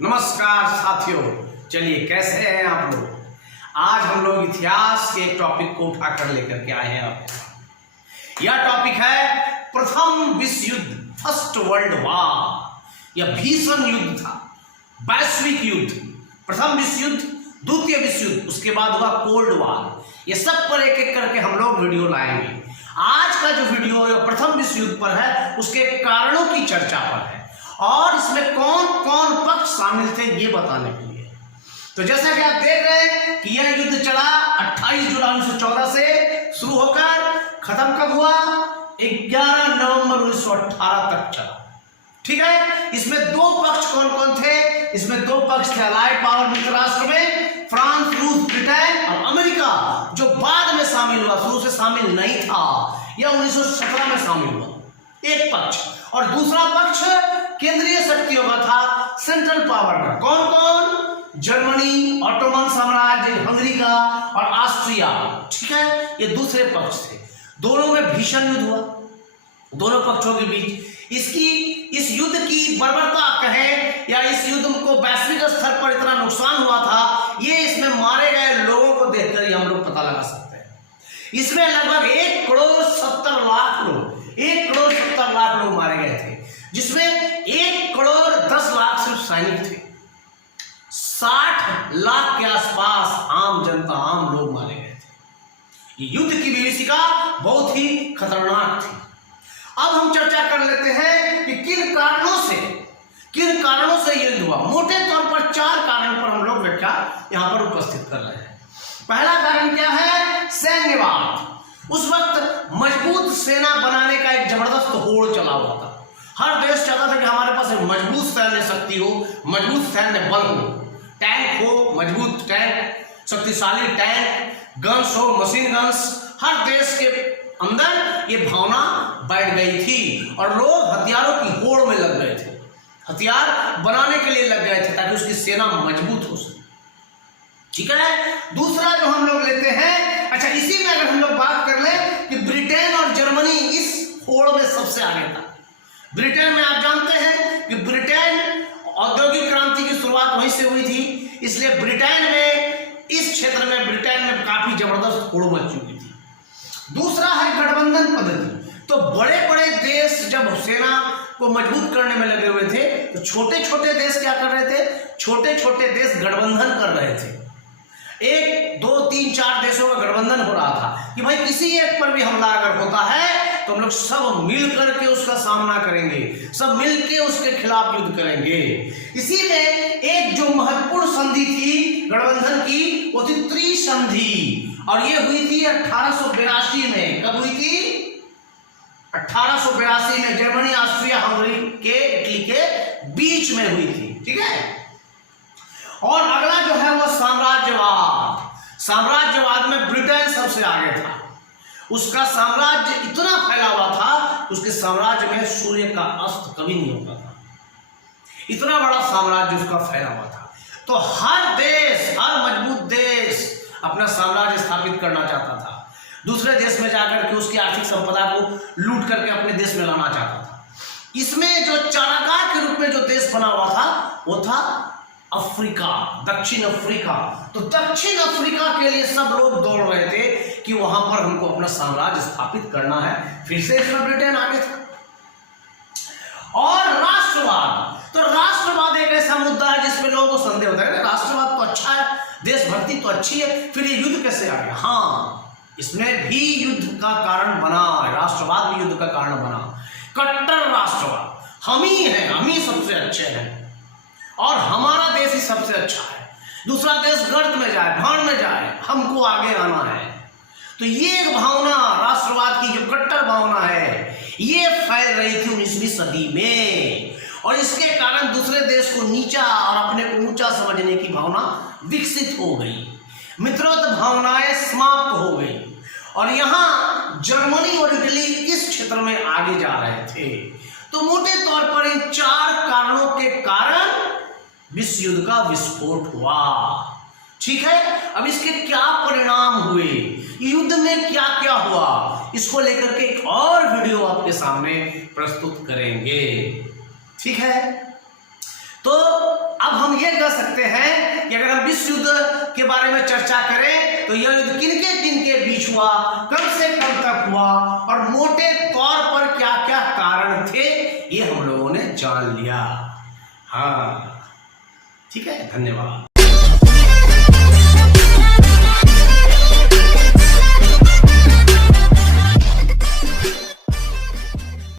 नमस्कार साथियों, चलिए कैसे हैं आप लोग। आज हम लोग इतिहास के एक टॉपिक को उठाकर लेकर के आए हैं आपके सामने। यह टॉपिक है प्रथम विश्व युद्ध, फर्स्ट वर्ल्ड वॉर। यह भीषण युद्ध था, वैश्विक युद्ध। प्रथम विश्व युद्ध, द्वितीय विश्व युद्ध, उसके बाद हुआ कोल्ड वॉर। ये सब पर एक एक करके हम लोग वीडियो लाएंगे। आज का जो वीडियो प्रथम विश्व युद्ध पर है, उसके कारणों की चर्चा पर है और इसमें कौन कौन पक्ष शामिल थे ये बताने के लिए। तो जैसा कि आप देख रहे हैं कि यह युद्ध चला 28 जुलाई 1914 से शुरू होकर खत्म कब हुआ, 11 नवंबर 1918 तक चला। ठीक है, इसमें दो पक्ष कौन कौन थे? इसमें दो पक्ष थे अलाइड पावर मित्र राष्ट्र में, फ्रांस, रूस, ब्रिटेन और अमेरिका, जो बाद में शामिल हुआ, शुरू से शामिल नहीं था। यह 1917 में शामिल हुआ, एक पक्ष। और दूसरा पक्ष केंद्रीय शक्तियों का था, सेंट्रल पावर का। कौन कौन? जर्मनी, ऑटोमन साम्राज्य, हंगरी का और ऑस्ट्रिया। ठीक है, ये दूसरे पक्ष थे। दोनों में भीषण युद्ध हुआ, दोनों पक्षों के बीच। इस युद्ध की बर्बरता कहें या इस युद्ध को वैश्विक स्तर पर इतना नुकसान हुआ था, ये इसमें मारे गए लोगों को देखकर ही हम लोग पता लगा सकते हैं। इसमें लगभग 1 करोड़ 70 लाख लोग, 1 करोड़ 70 लाख लोग मारे गए थे, जिसमें 1 करोड़ 10 लाख सिर्फ सैनिक थे। 60 लाख के आसपास आम जनता, आम लोग मारे गए थे। ये युद्ध की विभीषिका बहुत ही खतरनाक थी। अब हम चर्चा कर लेते हैं कि किन कारणों से युद्ध हुआ। मोटे तौर पर 4 कारण पर हम लोग व्याख्या यहां पर उपस्थित कर रहे हैं। पहला कारण क्या है? सैन्यवाद। उस वक्त मजबूत सेना बनाने का एक जबरदस्त होड़ चला हुआ था। हर देश चाहता था कि हमारे पास एक मजबूत सैन्य शक्ति हो, मजबूत सैन्य बल हो, टैंक हो, मजबूत टैंक, शक्तिशाली टैंक, गन्स हो, मशीन गन्स। हर देश के अंदर ये भावना बैठ गई थी और लोग हथियारों की होड़ में लग गए थे, हथियार बनाने के लिए लग गए थे ताकि उसकी सेना मजबूत हो सके। ठीक है, दूसरा जो हम लोग लेते हैं, अच्छा इसी में अगर हम लोग बात कर लें कि ब्रिटेन और जर्मनी इस होड़ में सबसे आगे था। ब्रिटेन में आप जानते हैं कि ब्रिटेन औद्योगिक क्रांति की शुरुआत वहीं से हुई थी, इसलिए ब्रिटेन में, इस क्षेत्र में ब्रिटेन में काफी जबरदस्त होड़ मच चुकी थी। दूसरा है गठबंधन पद्धति। तो बड़े बड़े देश जब सेना को मजबूत करने में लगे हुए थे, तो छोटे छोटे देश क्या कर रहे थे? छोटे छोटे देश गठबंधन कर रहे थे। 1, 2, 3, 4 देशों का गठबंधन हो रहा था कि भाई किसी एक पर भी हमला अगर होता है तो हम लोग सब मिल करके उसका सामना करेंगे, सब मिलके उसके खिलाफ युद्ध करेंगे। इसी में एक जो महत्वपूर्ण संधि थी गठबंधन की, वो थी त्रिसंधि, और ये हुई थी 1882 में। कब हुई थी? 1882 में जर्मनी, ऑस्ट्रिया, हंगरी के, इटली के बीच में हुई थी। ठीक है, और अगला जो है वो साम्राज्यवाद। साम्राज्यवाद में ब्रिटेन सबसे आगे था। उसका साम्राज्य इतना फैला हुआ था, उसके साम्राज्य में सूर्य का अस्त कभी नहीं होता था, इतना बड़ा साम्राज्य उसका फैला हुआ था। तो हर देश, हर मजबूत देश अपना साम्राज्य स्थापित करना चाहता था, दूसरे देश में जाकर के उसकी आर्थिक संपदा को लूट करके अपने देश में लाना चाहता था। इसमें जो चारागाह के रूप में जो देश बना हुआ था, वो था अफ्रीका, दक्षिण अफ्रीका। तो दक्षिण अफ्रीका के लिए सब लोग दौड़ रहे थे कि वहां पर हमको अपना साम्राज्य स्थापित करना है। फिर से इसमें ब्रिटेन आगे था। और राष्ट्रवाद, तो राष्ट्रवाद एक ऐसा मुद्दा है जिसमें लोगों को संदेह होता है, राष्ट्रवाद तो अच्छा है, देशभक्ति तो अच्छी है, फिर ये युद्ध कैसे आ गया? हाँ, इसमें भी युद्ध का कारण बना, राष्ट्रवाद भी युद्ध का कारण बना। कट्टर राष्ट्रवाद, हम ही हैं, हम ही सबसे अच्छे हैं और हमारा देश ही सबसे अच्छा है, दूसरा देश गर्त में जाए, भाड़ में जाए, हमको आगे आना है। तो ये एक भावना, राष्ट्रवाद की जो कट्टर भावना है, ये फैल रही थी 19वीं सदी में, और इसके कारण दूसरे देश को नीचा और अपने को ऊंचा समझने की भावना विकसित हो गई। मित्रवत भावनाएं समाप्त हो गई और यहां जर्मनी और इटली इस क्षेत्र में आगे जा रहे थे। तो मोटे तौर पर इन 4 कारणों के कारण विश्व युद्ध का विस्फोट हुआ। ठीक है, अब इसके क्या परिणाम हुए, युद्ध में क्या क्या हुआ, इसको लेकर के एक और वीडियो आपके सामने प्रस्तुत करेंगे। ठीक है, तो अब हम ये कह सकते हैं कि अगर हम विश्व युद्ध के बारे में चर्चा करें तो यह युद्ध किनके किनके बीच हुआ, कब से कब तक हुआ और मोटे तौर पर क्या क्या कारण थे, ये हम लोगों ने जान लिया। हाँ, ठीक है, धन्यवाद।